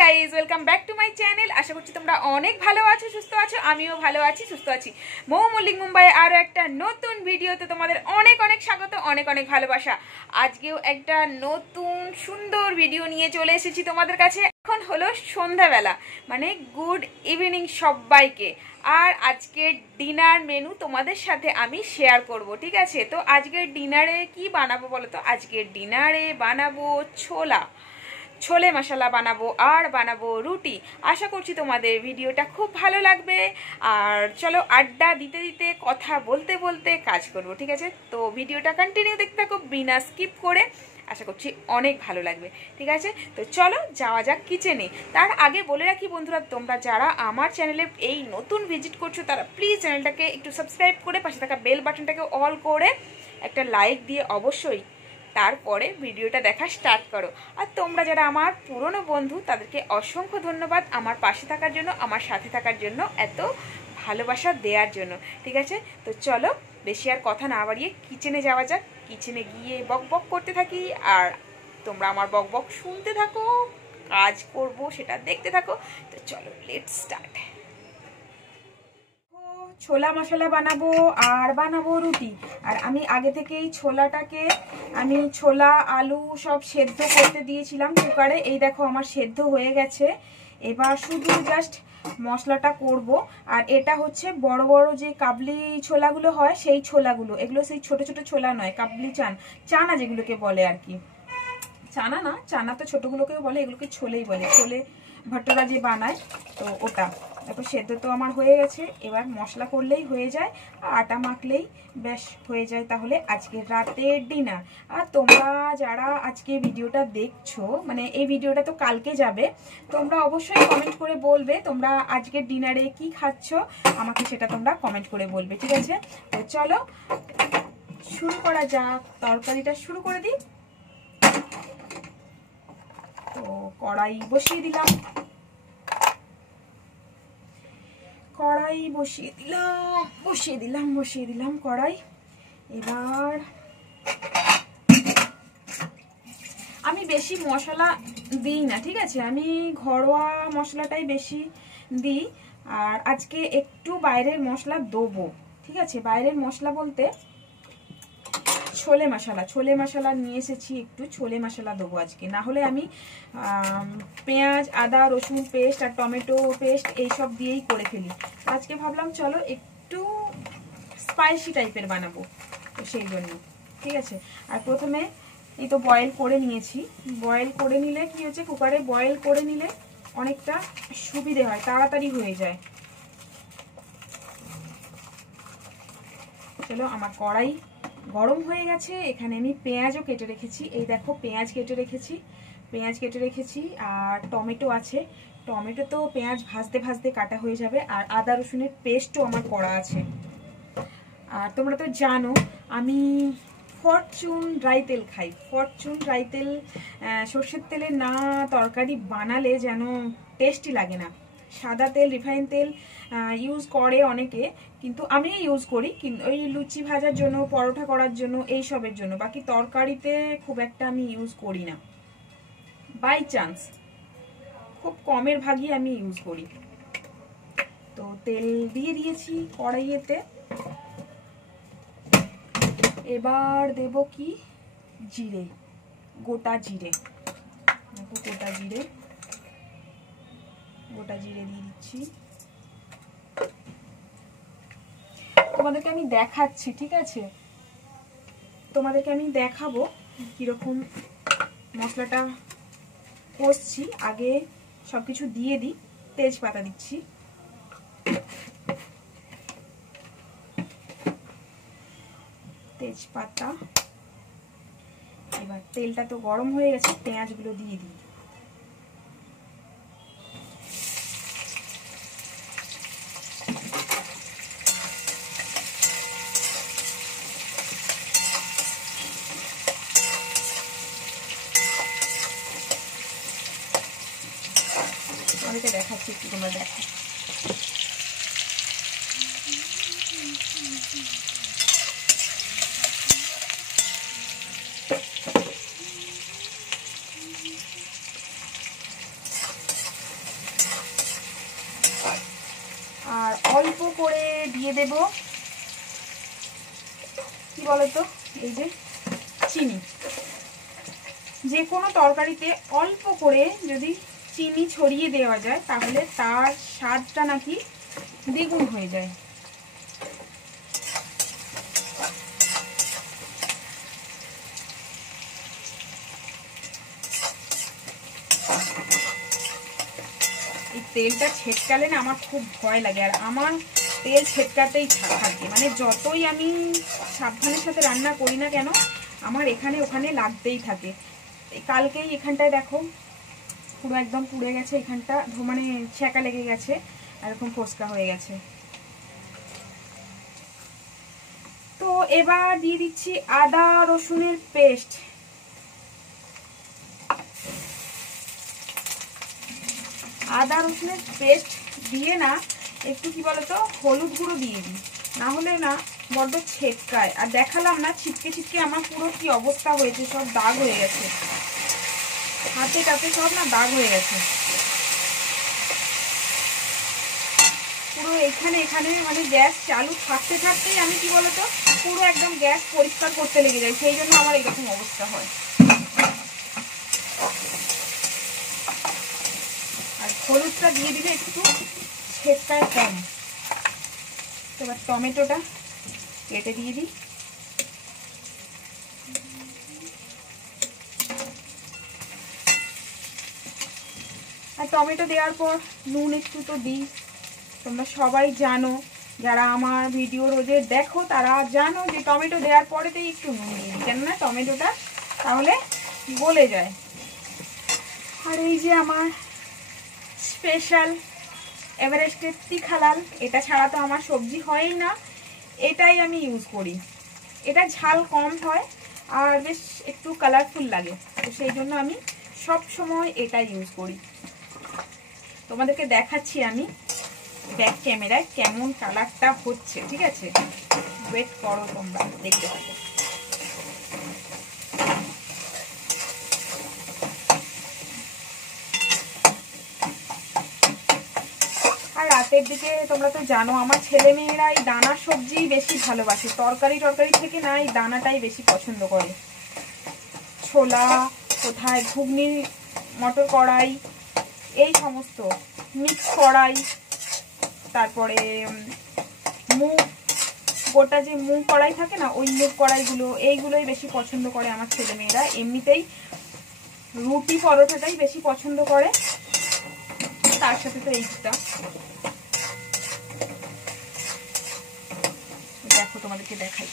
Guys welcome back to my channel. আশা করছি তোমরা অনেক ভালো আছো, সুস্থ আছো। আমিও ভালো আছি, সুস্থ আছি। মৌ মল্লিক মুম্বাই আরও একটা নতুন ভিডিওতে তোমাদের অনেক অনেক স্বাগত, অনেক অনেক ভালোবাসা। আজকেও একটা নতুন সুন্দর ভিডিও নিয়ে চলে এসেছি তোমাদের কাছে। এখন হলো সন্ধ্যাবেলা, মানে গুড ইভিনিং সবাইকে। আর আজকের ডিনার মেনু তোমাদের সাথে আমি শেয়ার করব, ঠিক আছে? তো আজকের ডিনারে কি বানাবো বলো তো? আজকের ডিনারে বানাবো ছোলে মশলা বানাবো আর বানাবো রুটি। আশা করছি তোমাদের ভিডিওটা খুব ভালো লাগবে। আর চলো আড্ডা দিতে দিতে কথা বলতে বলতে কাজ করব, ঠিক আছে? তো ভিডিওটা কন্টিনিউ দেখতে থাকো বিনা স্কিপ করে। আশা করছি অনেক ভালো লাগবে, ঠিক আছে? তো চলো যাওয়া যাক কিচেনে। তার আগে বলে রাখি বন্ধুরা, তোমরা যারা আমার চ্যানেলে এই নতুন ভিজিট করছো তারা প্লিজ চ্যানেলটাকে একটু সাবস্ক্রাইব করে পাশে থাকা বেল বাটনটাকে অল করে একটা লাইক দিয়ে অবশ্যই তারপরে ভিডিওটা দেখা স্টার্ট করো। আর তোমরা যারা আমার পুরনো বন্ধু তাদেরকে অসংখ্য ধন্যবাদ আমার পাশে থাকার জন্য, আমার সাথে থাকার জন্য, এত ভালোবাসা দেওয়ার জন্য, ঠিক আছে? তো চলো বেশি আর কথা না বাড়িয়ে কিচেনে যাওয়া যাক। কিচেনে গিয়ে বক বক করতে থাকি আর তোমরা আমার বক বক শুনতে থাকো, কাজ করব সেটা দেখতে থাকো। তো চলো লেটস স্টার্ট। ছোলা মশলা বানাবো আর বানাবো রুটি। আর আমি আগে থেকেই ছোলা আলু সব সেদ্ধ করতে দিয়েছিলাম কুকারে। এই দেখো আমার সেদ্ধ হয়ে গেছে। এবার শুধু জাস্ট মশলাটা করব। আর এটা হচ্ছে বড় বড় যে কাবলি ছোলাগুলো হয় সেই ছোলাগুলো, এগুলো সেই ছোট ছোট ছোলা নয়, কাবলি চানা যেগুলোকে বলে আর কি। চানা তো ছোটগুলোকেও বলে, এগুলোকে ছোলেই বলে। ছোলে ভট্টরা যে বানায়, তো ওটা দেখো সেদ্ধ তো আমার হয়ে গেছে। এবার মশলা করলেই হয়ে যায়, আটা মাখলেই বেশ হয়ে যায়। তাহলে আজকে রাতের ডিনার। আর তোমরা যারা আজকে ভিডিওটা দেখছো, মানে এই ভিডিওটা তো কালকে যাবে, তোমরা অবশ্যই কমেন্ট করে বলবে তোমরা আজকের ডিনারে কি খাচ্ছ, আমাকে সেটা তোমরা কমেন্ট করে বলবে, ঠিক আছে? তো চলো শুরু করা যাক, তরকারিটা শুরু করে দিই। তো কড়াই বসিয়ে দিলাম, বসিয়ে দিলাম কড়াই। এবার আমি বেশি মশলা দিই না, ঠিক আছে? আমি ঘরোয়া মশলাটাই বেশি দিই। আর আজকে একটু বাইরের মশলা দেবো, ঠিক আছে? বাইরের মশলা বলতে ছোলে মশলা নিয়ে এসেছি, একটু ছোলে মশলা দেবো আজকে। না হলে আমি পেঁয়াজ আদা রসুন পেস্ট আর টমেটো পেস্ট এইসব দিয়েই করে ফেলি। আজকে ভাবলাম চলো একটু স্পাইসি টাইপের বানাবো, তো সেই জন্য, ঠিক আছে? আর প্রথমে এই তো বয়েল করে নিয়েছি। বয়েল করে নিলে কি হচ্ছে, কুকারে বয়েল করে নিলে অনেকটা সুবিধে হয়, তাড়াতাড়ি হয়ে যায়। চলো আমার কড়াই গরম হয়ে গেছে। এখানে আমি পেঁয়াজও কেটে রেখেছি, এই দেখো পেঁয়াজ কেটে রেখেছি। আর টমেটো আছে, টমেটো তো পেঁয়াজ ভাজতে ভাজতে কাটা হয়ে যাবে। আর আদা রসুনের পেস্টও আমার করা আছে। আর তোমরা তো জানো আমি ফরচুন ড্রাই তেল খাই। ফরচুন ড্রাই তেল সর্ষের তেলে না তরকারি বানালে যেন টেস্টি লাগে না। সাদা তেল রিফাইন তেল ইউজ করে অনেকে, কিন্তু আমি ইউজ করি ওই লুচি ভাজার জন্য, পরোটা করার জন্য, এইসবের জন্য। বাকি তরকারিতে খুব একটা আমি ইউজ করি না, বাই চান্স খুব কমের ভাগই আমি ইউজ করি। তো তেল দিয়ে দিয়েছি কড়াইয়েতে। এবার দেব কি, জিরে, গোটা জিরে দিয়ে দিচ্ছি। তোমাদেরকে আমি দেখাচ্ছি, ঠিক আছে? তোমাদেরকে আমি দেখাবো কিরকম মশলাটা কষছি। আগে সবকিছু দিয়ে দিই। তেজপাতা দিচ্ছি, তেজপাতা। এবার তেলটা তো গরম হয়ে গেছে, পেঁয়াজগুলো দিয়ে দিই। তোমাদেরকে দেখাচ্ছি একটু, তোমরা দেখো। দিয়ে দেব কি বলতো, এই যে চিনি। যে কোনো তরকারিতে অল্প করে যদি চিনি ছড়িয়ে দেওয়া যায় তাহলে তার স্বাদটা নাকি দ্বিগুণ হয়ে যায়। এই তেলটা ছেটকালে না আমার খুব ভয় লাগে, আর আমার তেল ছেটকাতেই থাকে, মানে যতই আমি সাবধানের সাথে রান্না করি না কেন আমার এখানে ওখানে লাগতেই থাকে। কালকেই এখানটায় দেখো পুরো একদম পুড়ে গেছে, এখানটা মানে ছ্যাঁকা লেগে গেছে, এরকম ফোসকা হয়ে গেছে। তো এবার দিয়ে দিচ্ছি আদা রসুনের পেস্ট। আদা রসুনের পেস্ট দিয়ে না একটু কি বলতো হলুদ গুঁড়ো দিয়ে দিই, না হলে না বড্ড ছেটকায়। আর দেখালাম না ছিটকে ছিটকে আমার পুরো কি অবস্থা হয়েছে, সব দাগ হয়ে গেছে, হাতে টাতে সব না দাগ হয়ে গেছে পুরো। এখানে মানে গ্যাস চালু থাকতে থাকতেই আমি কি বলতো পুরো একদম গ্যাস পরিষ্কার করতে লেগে যাই, সেই জন্য আমার এরকম অবস্থা হয়। আর হলুদটা দিয়ে দিলে একটু ছেটকায় কম। এবার টমেটোটা কেটে দিয়ে দিই। আর টমেটো দেওয়ার পর নুন একটু তো দিই, তোমরা সবাই জানো, যারা আমার ভিডিও রোজে দেখো তারা জানো যে টমেটো দেওয়ার পরেতেই একটু নুন দিয়ে দিই, কেননা টমেটোটা তাহলে গলে যায়। আর এই যে আমার স্পেশাল এভারেস্টের তিখালাল, এটা ছাড়া তো আমার সবজি হয়ই না, এটাই আমি ইউজ করি। এটা ঝাল কম হয় আর বেশ একটু কালারফুল লাগে, তো সেই জন্য আমি সব সময় এটা ইউজ করি। তোমাদেরকে দেখাচ্ছি আমি ব্যাক ক্যামেরায় কেমন কালারটা হচ্ছে, ঠিক আছে? ওয়েট করো, তোমরা দেখতে থাকো। আর রাতের দিকে তোমরা তো জানো আমার ছেলে মেয়েরা এই দানা সবজি বেশি ভালোবাসে, তরকারি থেকে না এই দানাটাই বেশি পছন্দ করে। ছোলা কোথায়, ঘুগনি, মটর কড়াই, এই সমস্ত মিক্স কড়াই, তারপরে মুগ, গোটা যে মুগ কড়াই থাকে না ওই মুগ কড়াইগুলো, এইগুলোই বেশি পছন্দ করে আমার ছেলে মেয়েরা। এমনিতেই রুটি পরোটাটাই বেশি পছন্দ করে, তার সাথে তো এইটা দেখো, তোমাদেরকে দেখাই।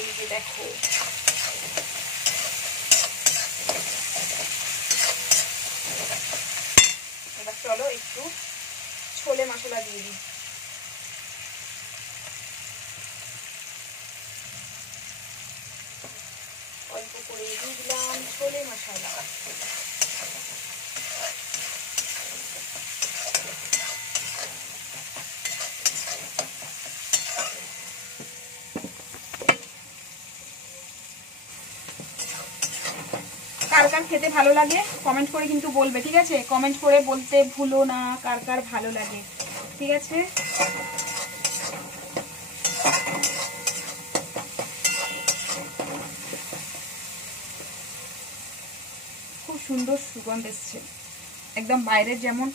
এই যে দেখো, এবার চলো একটু ছোলে মশলা দিয়ে দিই। অল্প করে দিয়ে দিলাম ছোলে মশলা। কার কার খেতে ভালো লাগে কমেন্ট করে কিন্তু বলবে, ঠিক আছে? কমেন্ট করে বলতে ভুলো না কার কার ভালো লাগে, ঠিক আছে? খুব সুন্দর সুগন্ধ এসছে, একদম বাইরের যেমন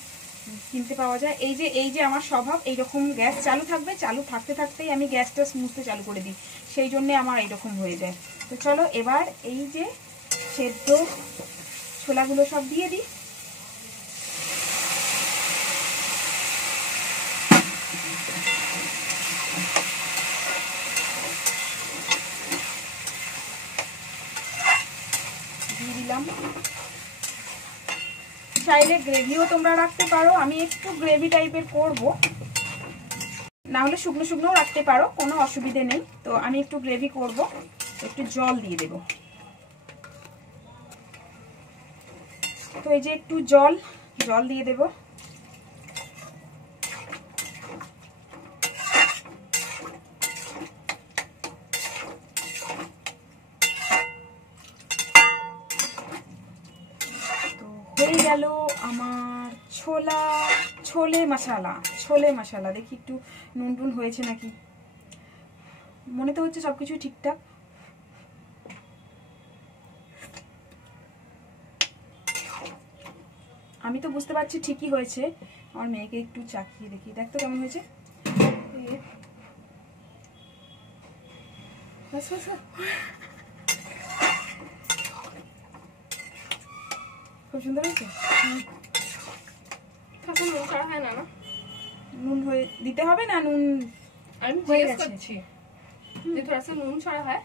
কিনতে পাওয়া যায়। এই যে আমার স্বভাব এইরকম, গ্যাস চালু থাকবে, চালু থাকতে থাকতেই আমি গ্যাসটা মুছতে চালু করে দিই, সেই জন্যে আমার এইরকম হয়ে যায়। তো চলো এবার এই যে সেদ্ধ ছোলাগুলো সব দিয়ে দিই। দিয়ে দিলাম। চাইলে গ্রেভিও তোমরা রাখতে পারো, আমি একটু গ্রেভি টাইপের করব, না হলে শুকনো শুকনোও রাখতে পারো, কোনো অসুবিধে নেই। তো আমি একটু গ্রেভি করব, একটু জল দিয়ে দেব। তো এই যে একটু জল দিয়ে দেব। তো হয়ে গেল আমার ছোলে মশলা, ছোলে মশলা, দেখি একটু নুন টুন হয়েছে নাকি। মনে তো হচ্ছে সবকিছু ঠিকঠাক। আমি তো বুঝতে পারছি ঠিকই হয়েছে, আমার মেয়েকে একটু চাখিয়ে দেখি, দেখ তো কেমন হয়েছে। খুব সুন্দর হয়েছে। নুন ছাড়া হয় না? নুন হয়ে দিতে হবে না? নুন আমি জিজ্ঞেস করছি যে थोड़ा सा নুন ছাড়া হয়।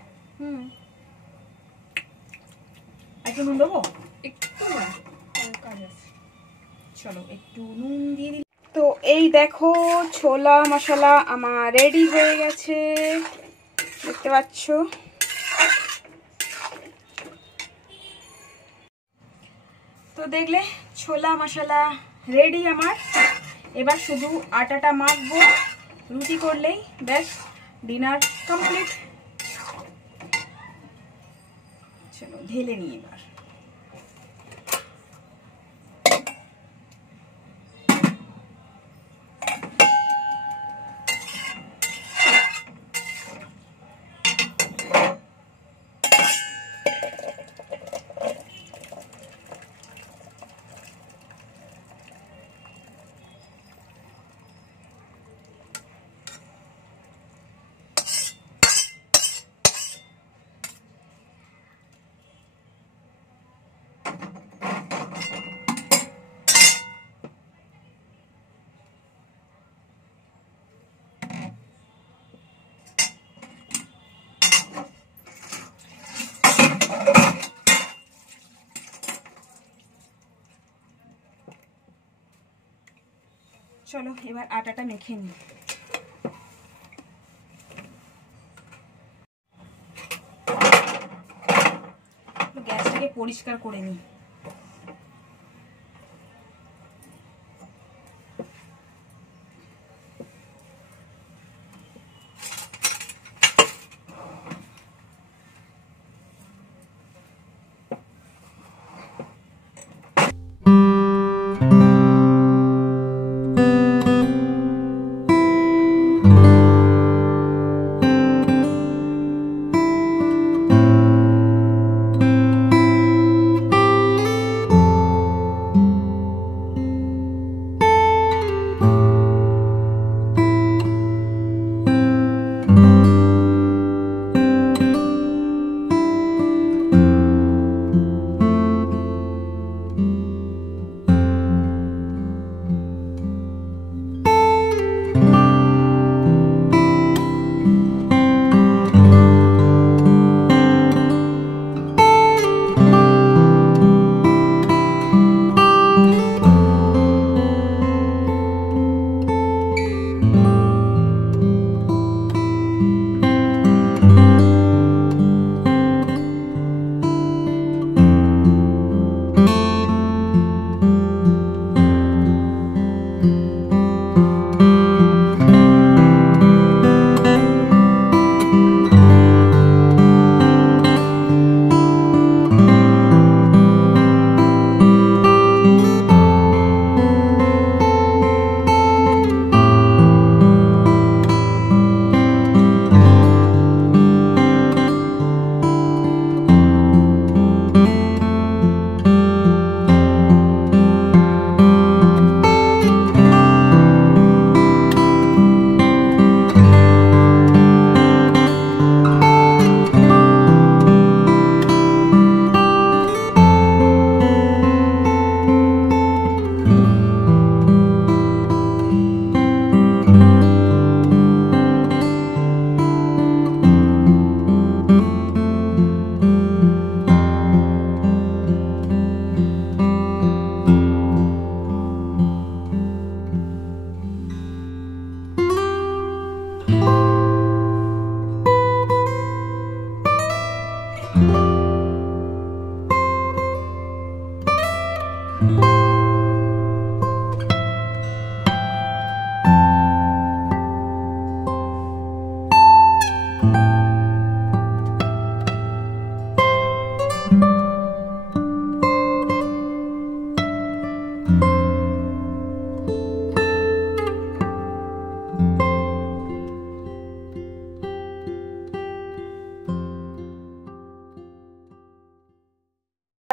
একটু নুন দেবো? একটু না, কাজ আছে। চলো একটু নুন দিয়ে দিই। তো এই দেখো ছোলা মশলা আমার রেডি হয়ে গেছে, দেখতে পাচ্ছ। তো দেখলে ছোলা মশলা রেডি আমার। এবার শুধু আটাটা মাখবো, রুটি করলেই ব্যাস ডিনার কমপ্লিট। চলো ঢেলে নিই এবার। চলো এবার আটাটা মেখে নিই। গ্যাসটাকে পরিষ্কার করে নিই।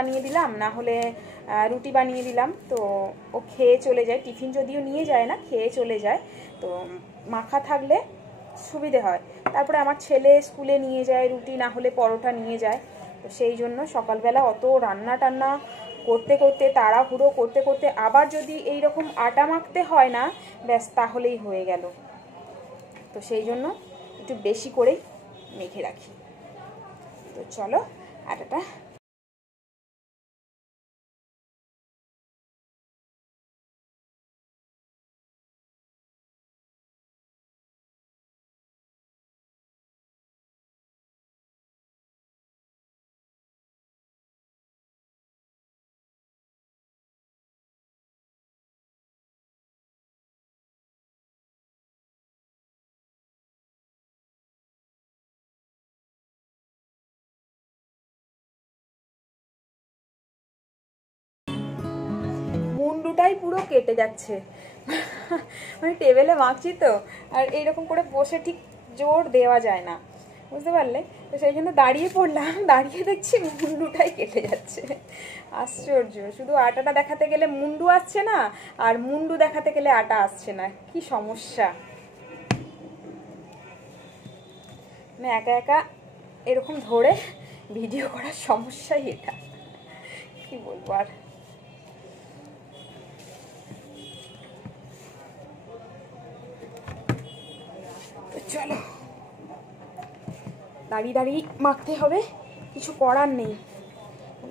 বানিয়ে দিলাম, না হলে রুটি বানিয়ে দিলাম, তো ও খেয়ে চলে যায়। টিফিন যদিও নিয়ে যায় না, খেয়ে চলে যায়, তো মাখা থাকলে সুবিধে হয়। তারপরে আমার ছেলে স্কুলে নিয়ে যায় রুটি, না হলে পরোটা নিয়ে যায়। তো সেই জন্য সকালবেলা অত রান্না টান্না করতে করতে, তাড়াহুড়ো করতে করতে, আবার যদি এই রকম আটা মাখতে হয় না, ব্যাস তাহলেই হয়ে গেল। তো সেই জন্য একটু বেশি করেই মেখে রাখি। তো চলো আটাটা মুন্ডুটাই পুরো কেটে যাচ্ছে, মানে টেবিলে মাখছি তো, আর এইরকম করে বসে ঠিক জোর দেওয়া যায় না, বুঝতে পারলে? তো সেই জন্য দাঁড়িয়ে পড়লাম, দাঁড়িয়ে দেখছি মুন্ডুটাই কেটে যাচ্ছে। আশ্চর্য, শুধু আটাটা দেখাতে গেলে মুন্ডু আসছে না, আর মুন্ডু দেখাতে গেলে আটা আসছে না, কি সমস্যা! মানে একা একা এরকম ধরে ভিডিও করার সমস্যাই এটা, কি বলবো আর। তো চলো, দাঁড়িয়ে দাঁড়িয়ে মাখতে হবে, কিছু করার নেই,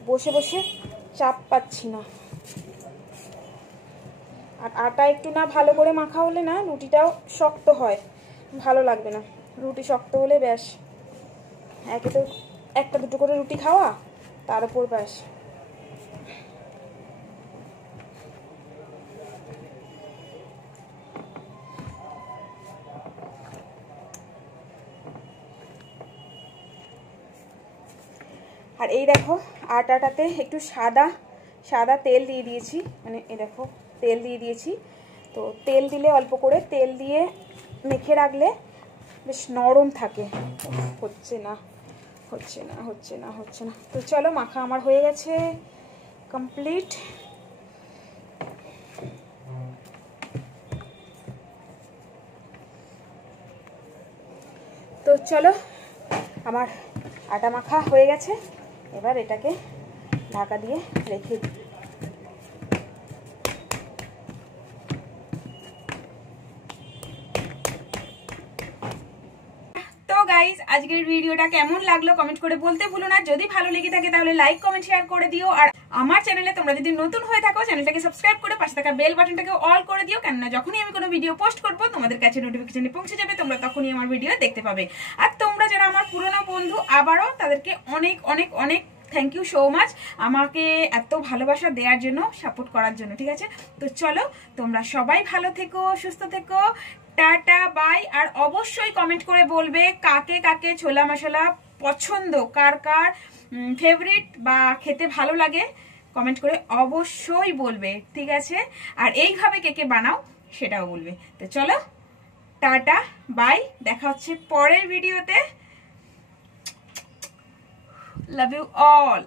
বসে বসে চাপ পাচ্ছি না। আর আটা একটু না ভালো করে মাখা হলে না রুটিটাও শক্ত হয়, ভালো লাগবে না। রুটি শক্ত হলে ব্যাস, একে তো একটা দুটো করে রুটি খাওয়া, তার উপর ব্যাস। আর এই দেখো আটাটাতে একটু সাদা সাদা তেল দিয়ে দিয়েছি, মানে এই দেখো তেল দিয়ে দিয়েছি। তো তেল দিলে অল্প করে তেল দিয়ে মেখে রাখলে বেশ নরম থাকে। হচ্ছে না হচ্ছে না হচ্ছে না হচ্ছে না। তো চলো, মাখা আমার হয়ে গেছে কমপ্লিট। তো চলো, আমার আটা মাখা হয়ে গেছে, এবার এটাকে ঢাকা দিয়ে রেখে দিই। গাইস, আজকের ভিডিওটা কেমন লাগলো কমেন্ট করে বলতে ভুলো না। যদি ভালো লেগে থাকে তাহলে লাইক কমেন্ট শেয়ার করে দিও। আর আমার চ্যানেলে তোমরা যদি নতুন হয়ে থাকো, চ্যানেলটাকে সাবস্ক্রাইব করে পাশে থাকা বেল বাটনটাকে অল করে দিও, কেননা যখনই আমি কোনো ভিডিও পোস্ট করব তোমাদের কাছে নোটিফিকেশনে পৌঁছে যাবে, তোমরা তখনই আমার ভিডিও দেখতে পাবে। আর তোমরা যারা আমার পুরনো বন্ধু, আবারও তাদেরকে অনেক অনেক অনেক থ্যাংক ইউ সো মাচ, আমাকে এত ভালোবাসা দেওয়ার জন্য, সাপোর্ট করার জন্য। ঠিক আছে, তো চলো, তোমরা সবাই ভালো থেকো, সুস্থ থেকো, টাটা বাই। আর অবশ্যই কমেন্ট করে বলবে কাকে কাকে ছোলা মশলা পছন্দ, কার কার ফেভারিট বা খেতে ভালো লাগে, কমেন্ট করে অবশ্যই বলবে। ঠিক আছে, আর এইভাবে কে কে বানাও সেটাও বলবে। তো চলো, টাটা বাই, দেখা হচ্ছে পরের ভিডিওতে। Love you all.